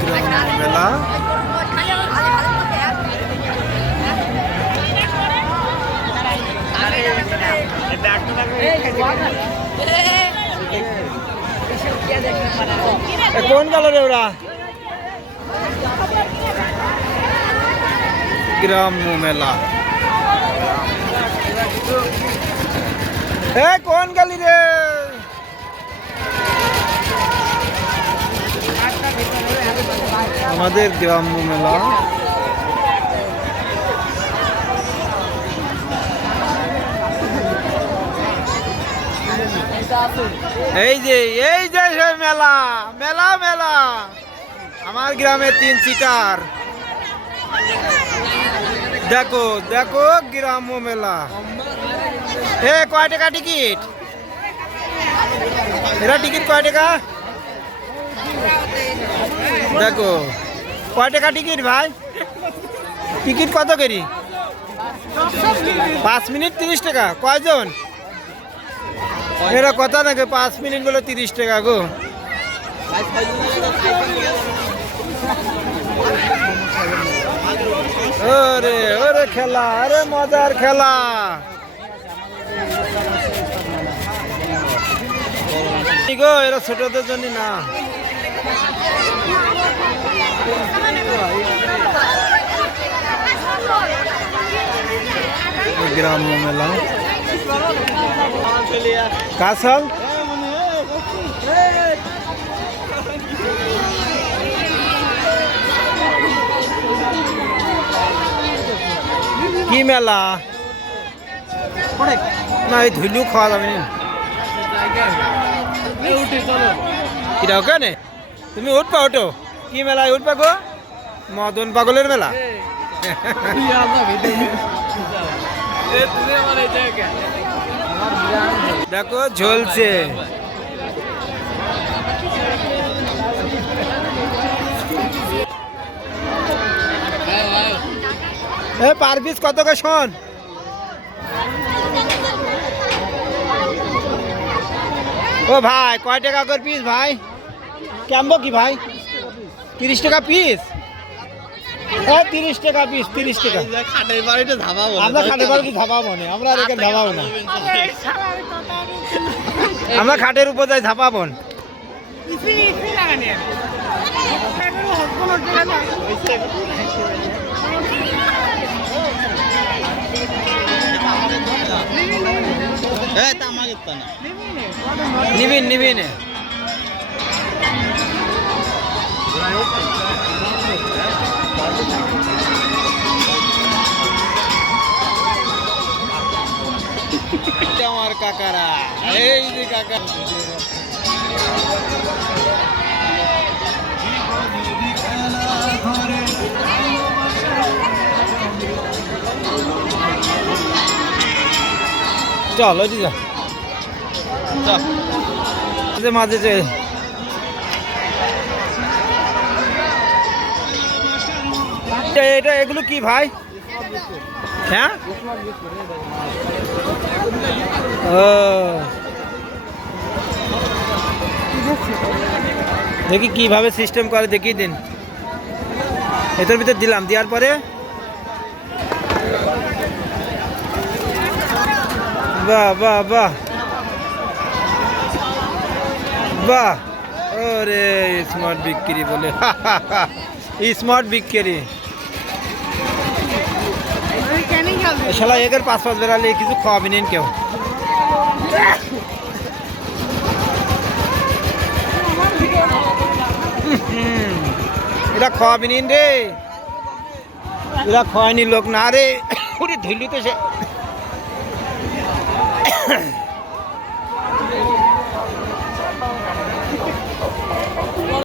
গ্রাম মেলা এ কোন গেল রে ওরা গ্রাম্য মেলা এ কোন গেলি রে আমাদের গ্রাম্য মেলা। এই যে এই যে সে মেলা মেলা মেলা। আমার গ্রামে তিন সিটার দেখো দেখো গ্রাম্য মেলা। এ, কয় টাকা টিকিট? এরা টিকিট কয় টাকা? দেখো। কয় টাকা টিকিট ভাই? টিকিট কত করি? পাঁচ মিনিট তিরিশ টাকা। কয়জন? এরা কথা নাকি পাঁচ মিনিট বলে তিরিশ টাকা গো। ওরে ওরে খেলা, আরে মজার খেলা। গো, এরা ছোটদের জন্য না। গ্রাম্য মেলা কাসাল কি মেলা না এই ধুলু খাওয়া যাবে না কিরা ওখানে তুমি উঠবা ওটো কি মেলায় উঠবা গো মদন পাগলের মেলা? দেখো, ঝলছে। এ, পার পিস কত কে শোন। ও ভাই, কয় টাকা করে পিস ভাই? কেমবো কি ভাই? তিরিশ টাকা পিস ও তিরিশ টাকা পিস তিরিশ টাকা। খাটের বাড়িতে ধাবা বলে আমরা খাটের বাড়ি ধাবাবো না আমরা আর এখানে না। আমরা খাটের উপর যাই ধাপাবো না। এই তামাকের তো না। নিবিন নিবিন আমার কাকারা। এই যে কাকা। চল ওই চল। মাঝে যে এটা এগুলো কি ভাই? হ্যাঁ? ও। দেখি কীভাবে সিস্টেম করে, দেখিয়ে দিন। এটার ভিতর দিলাম, দেওয়ার পরে? বাহ বাহ বাহ। বাহ। ওরে স্মার্ট বিক্রি বলে। স্মার্ট বিক্রি। শালা একের পাঁচ পাঁচ বেড়ালে কিছু খাওয়াবি নেন কেউ। এরা খাওয়াবি নিন রে। এরা খাওয়ায়নি লোক না রে। ওরে তো সে।